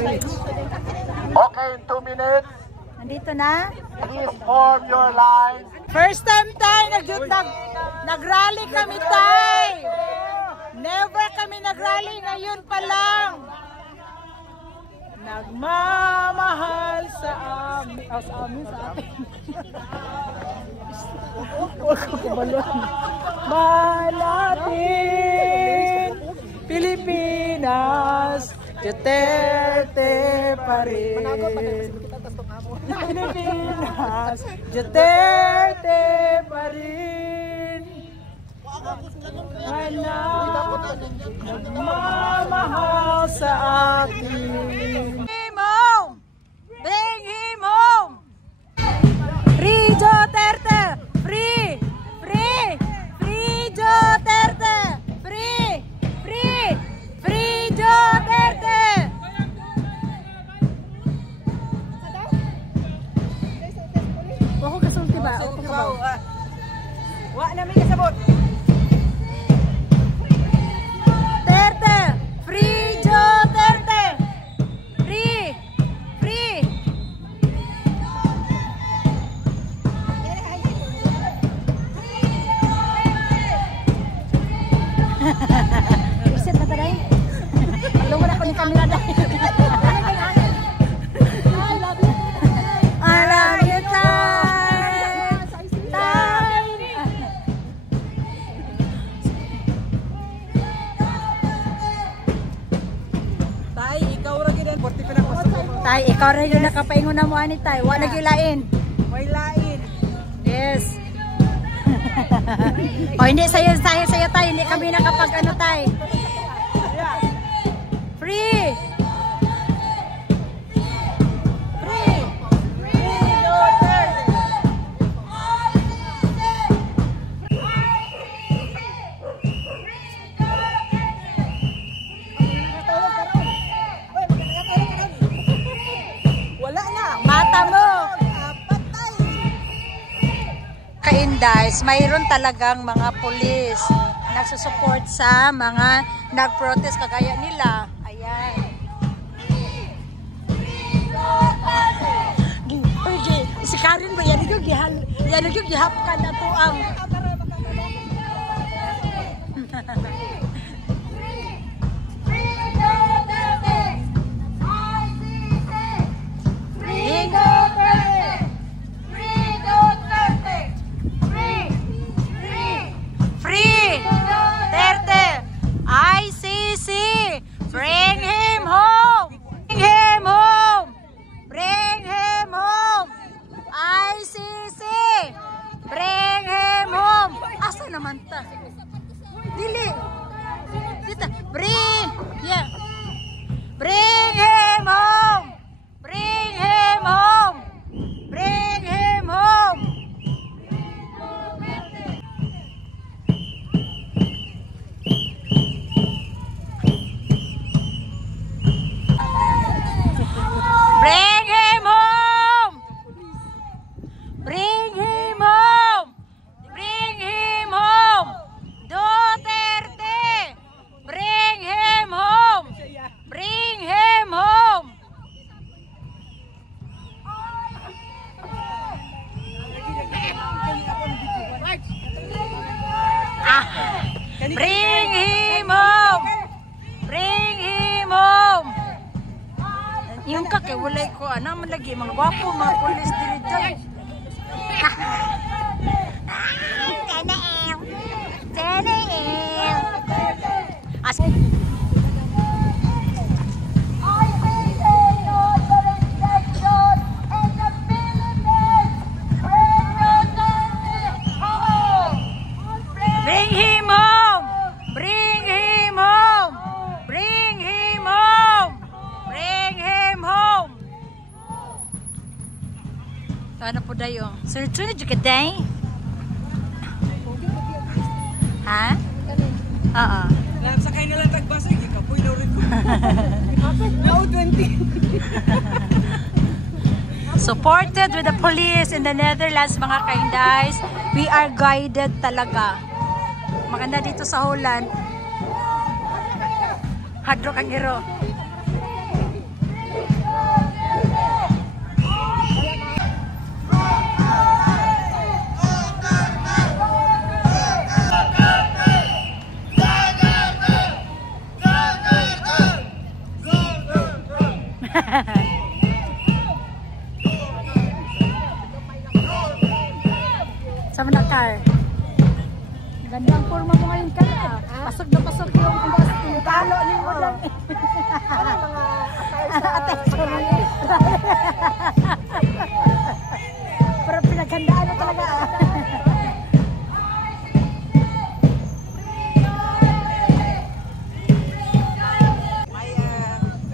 Okay, in 2 minutes. Nandito na. Please form your line. First time tayo nag-rally kami tayo. Never kami nag-rally, ngayon pa lang. Nagmamahal sa amin. Sa amin, sa atin. Mahal natin Pilipinas, Duterte pa rin. Pilipinas, Duterte pa rin. Nagmamahal sa akin. Bring him home! Bring him home! Free Duterte! Free! Free! Free Duterte! Free! Free! Free Duterte! Wako kasulti ba? Wa na may kasabot. Duterte! Free Duterte! Free! Free! Reset na tayo. Lumura ko ni kamera dahil. I love you, Tay, ikaw rin yung nakapaingon na mo ani tay. Wa nagilain. Way lain. Yes. O hindi sayo tay, hindi kami nakapag ano tay. Free. Free. Free Duterte. Kaindays, mayroon talagang mga pulis nagsusupport sa mga nag-protest kagaya nila. Ayan. Si Karen ba yan yung gihapkan na to ang Bring him home! Bring him home! Bring him home! ICC! Bring him home! Asa naman ta? Dili! Dito! Bring! Yeah! Bring him home! Bring him home! Bring him home! Bring him home! Bring him home! Bring him home! Duterte! Bring him home! Bring him home! Bring him home! Bring him home! Yung kakiwalay ko, anang malagi, mga wapo, mga pulis dito. Bring him home! Bring him home! Bring him home! Bring him home! Sana po dayo. Sunod-sunod juga day? Ha? Oo. Sakay na lang tagbasa, kapoy na rin ko. Now 20. Supported with the police in the Netherlands, mga kaindays. We are guided talaga. Maganda dito sa Holland. Hadro kang iro. Sama na car. Gandang forma mo ngayon ka. Pasok na pasok yung boss. Talo ni mo lang. Atay sa mga. Pero pinaghandaan na talaga.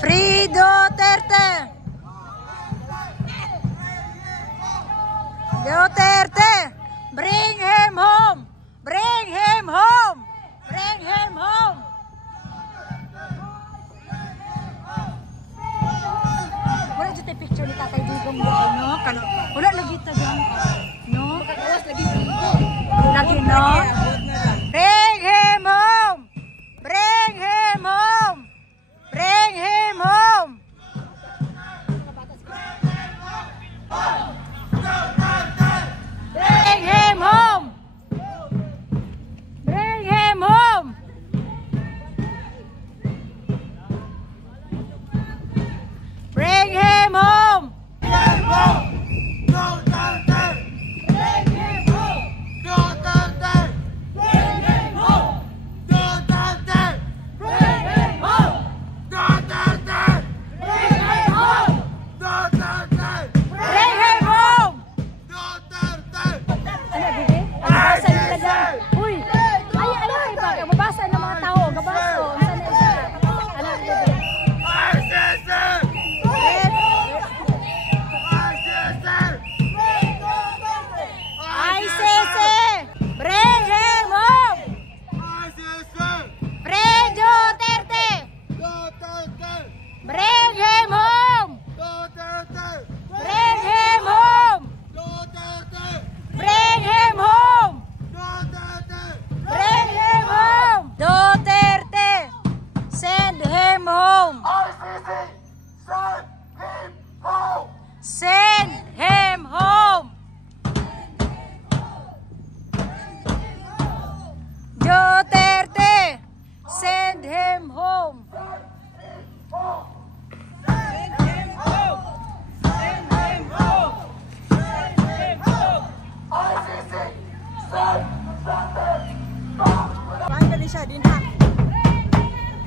Free Duterte! Duterte! Bring him home! Bring him home! Bring him home! Wala dito yung picture ni Tatay Digong doon, no? Wala lagi ito dyan. No? Lagi, no? Bring him home! Bring him home! Bring him home! Bring him home! Bring him home! Bring him home! Send him home! Duterte! Send him home!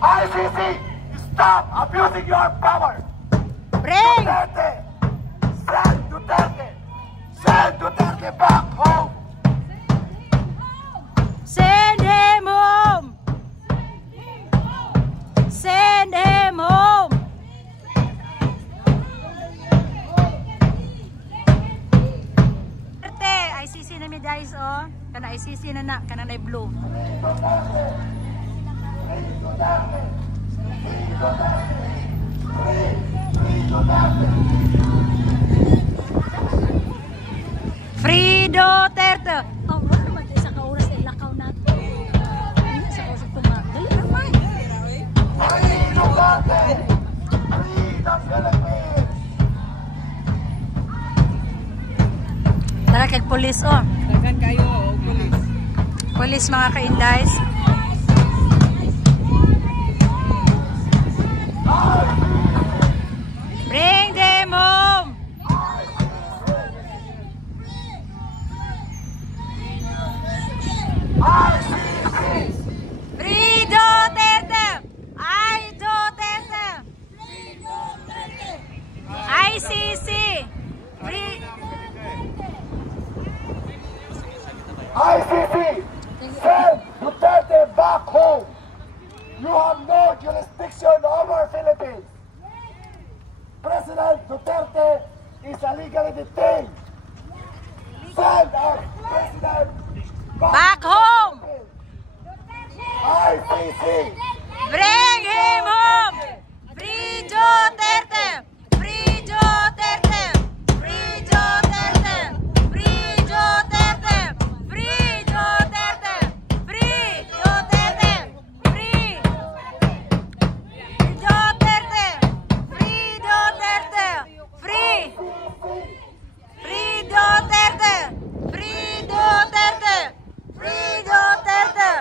ICC, stop abusing your power! Bring! Duterte! Send Duterte! Send Duterte back home! Send him home! Send him home! Duterte! ICC na mi guys, oh. Kana ICC na kana na blue. Free Duterte! Oh, wala naman sa kauras ay lakaw natin. Hindi sa kauras tumagal. Dali naman. Free Duterte! Free the Philippines! Tara kay police, oh. Dagan kayo, police. Police mga ka-Indies. Bring them home! Free Duterte! I Duterte! ICC! Free... ICC, send Duterte back home. You have no jurisdiction over Philippines. President Duterte is illegally detained. Send our president Back home! ICC, Bring him home! Free Duterte! Free Duterte! Free Duterte! Free Duterte! Free Duterte! Free Duterte! Free Duterte! Free Duterte! Free! Free Duterte! Free Duterte! Free Duterte!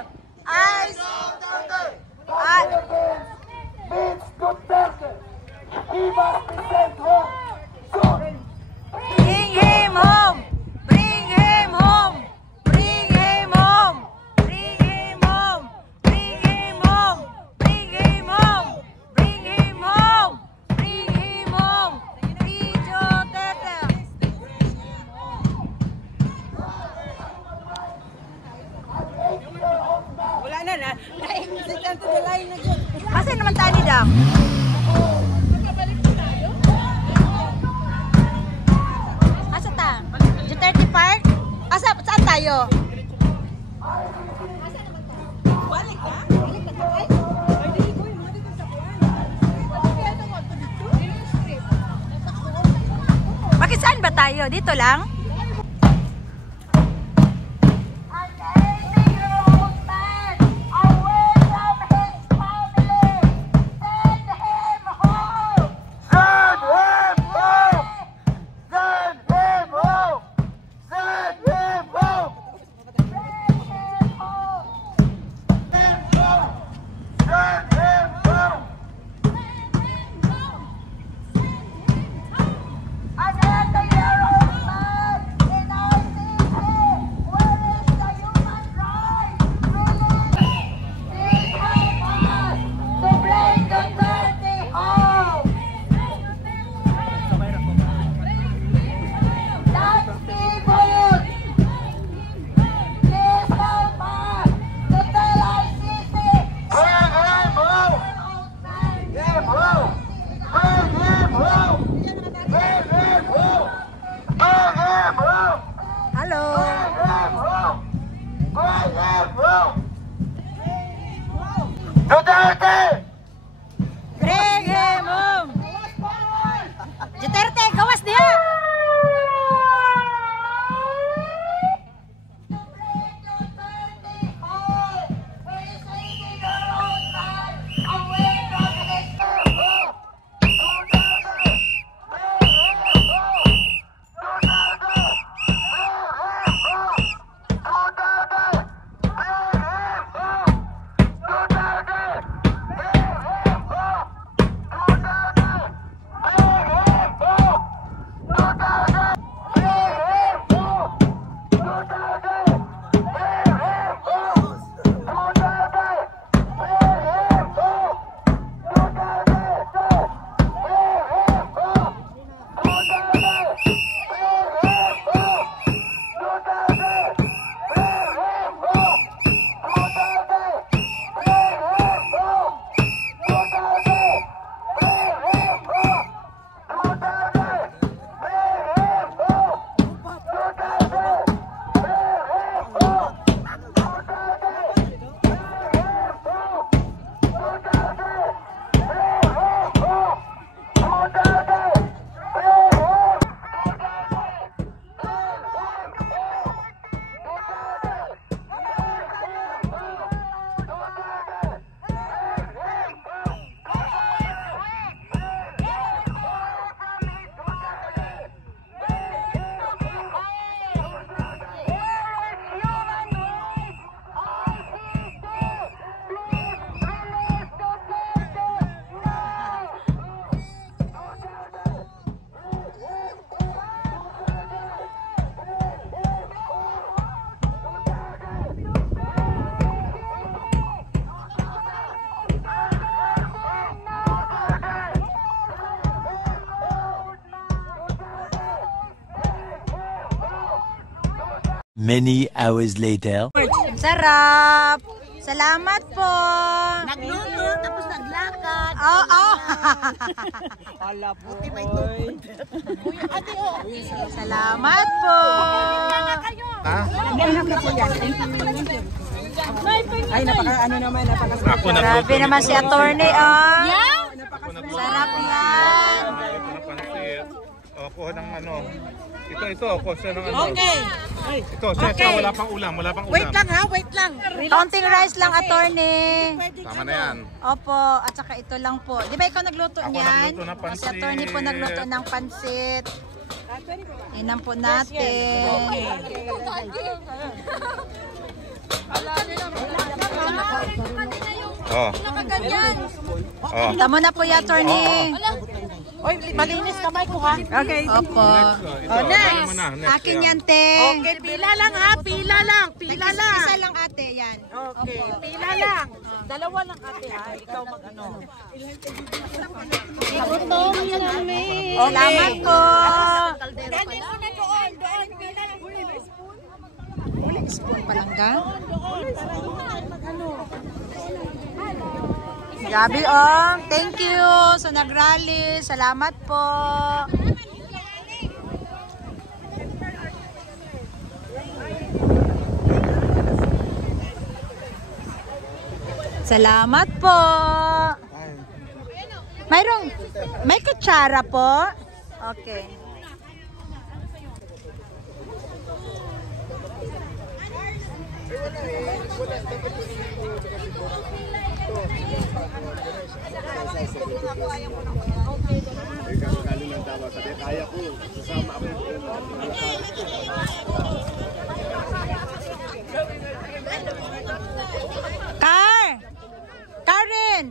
lang. Asa ta? Duterte Park? Saan tayo? Balik ka? Balik na ka? Ay, dili ko. Balik ka sa kuwan. Bakit saan ba tayo? Dito lang? Duterte! Bring him home! Duterte, gawas diha! Many hours later. Sarap! Salamat po! Nagluto, tapos naglakad. Oo! Ala po. Salamat po! Ay, ano naman, Grabe naman si attorney, ah! Sarap yan! O, kuha ng ano. Ito, kuha siya ng ano. Okay. Ito, siya, wala pang ulam, Wait lang ha, wait lang. Counting rice lang, attorney. Tama na yan. Opo, at saka ito lang po. Di ba ikaw nagluto Ako niyan? nagluto ng pansit. Si attorney po nagluto ng pansit. Inan po natin. Oh. Oh. Tama na po ya, attorney. Oy, malinis kamay ko ha. Okay. Opo. Ito, Next. na, next. Akin yan, te. Okay, pila lang ha, pila lang, pila lang. Isa lang, ate, yan. Okay, pila lang. Dalawa lang ate ha, ikaw mag-ano. Salamat po. Ganin mo na doon, pila lang. Uling spoon pa lang ga? Gabi, oh. Thank you sa nagrally. Salamat po. Salamat po. May kutsara po? Okay. Karen!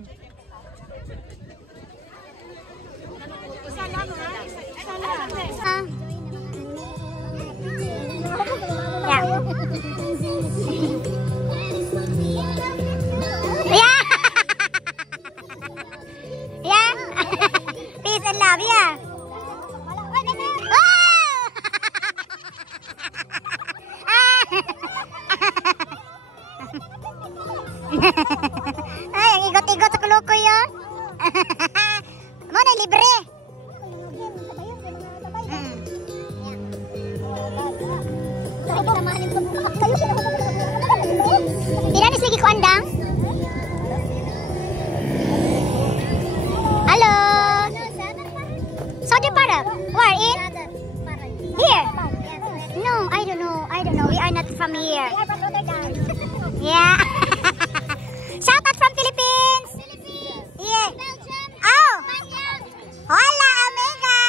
Peace and love, yeah. Ay, ang igot-igot sa kulukoy yun. Mo na libre. Tiranis lagi ko andang. Hello. Saudi para? Where in? Here? No, I don't know. We are not from here. Yeah. Shout out from Philippines. Yeah. Oh. Hola, amiga.